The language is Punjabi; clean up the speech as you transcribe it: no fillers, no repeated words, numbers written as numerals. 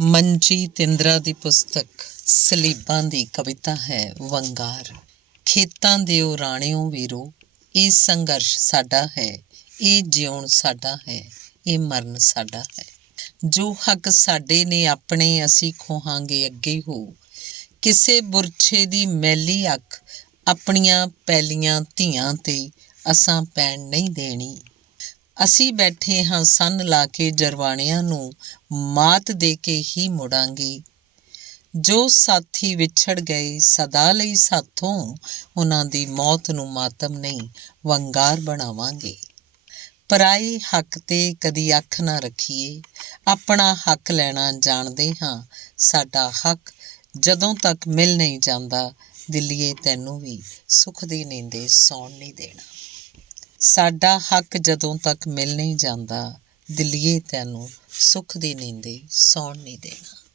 ਮੰਜੀ ਤਿੰਦਰਾ ਦੀ ਪੁਸਤਕ ਸਲੀਬਾਂ ਦੀ ਕਵਿਤਾ ਹੈ ਵੰਗਾਰ। ਖੇਤਾਂ ਦਿਓ ਰਾਣਿਓ ਵੀਰੋ, ਇਹ ਸੰਘਰਸ਼ ਸਾਡਾ ਹੈ, ਇਹ ਜਿਉਣ ਸਾਡਾ ਹੈ, ਇਹ ਮਰਨ ਸਾਡਾ ਹੈ। ਜੋ ਹੱਕ ਸਾਡੇ ਨੇ ਆਪਣੇ, ਅਸੀਂ ਖੋਹਾਂਗੇ ਅੱਗੇ ਹੋ। ਕਿਸੇ ਬੁਰਛੇ ਦੀ ਮੈਲੀ ਅੱਖ ਆਪਣੀਆਂ ਪੈਲੀਆਂ ਧੀਆਂ ਤੇ ਅਸਾਂ ਪੈਣ ਨਹੀਂ ਦੇਣੀ। ਅਸੀਂ ਬੈਠੇ ਹਾਂ ਸੰਨ ਲਾ ਕੇ ਜਰਵਾਣਿਆਂ ਨੂੰ, ਮਾਤ ਦੇ ਕੇ ਹੀ ਮੁੜਾਂਗੇ। ਜੋ ਸਾਥੀ ਵਿਛੜ ਗਏ ਸਦਾ ਲਈ ਸਾਥੋਂ, ਉਹਨਾਂ ਦੀ ਮੌਤ ਨੂੰ ਮਾਤਮ ਨਹੀਂ ਵੰਗਾਰ ਬਣਾਵਾਂਗੇ। ਪਰਾਏ ਹੱਕ ਤੇ ਕਦੀ ਅੱਖ ਨਾ ਰੱਖੀਏ, ਆਪਣਾ ਹੱਕ ਲੈਣਾ ਜਾਣਦੇ ਹਾਂ। ਸਾਡਾ ਹੱਕ ਜਦੋਂ ਤੱਕ ਮਿਲ ਨਹੀਂ ਜਾਂਦਾ, ਦਿੱਲੀਏ ਤੈਨੂੰ ਵੀ ਸੁੱਖ ਦੀ ਨੀਂਦੇ ਸੌਣ ਨਹੀਂ ਦੇਣਾ। ਸਾਡਾ ਹੱਕ ਜਦੋਂ ਤੱਕ ਮਿਲ ਨਹੀਂ ਜਾਂਦਾ, ਦਿੱਲੀਏ ਤੈਨੂੰ ਸੁੱਖ ਦੀ ਨੀਂਦੇ ਸੌਣ ਨਹੀਂ ਦੇਣਾ।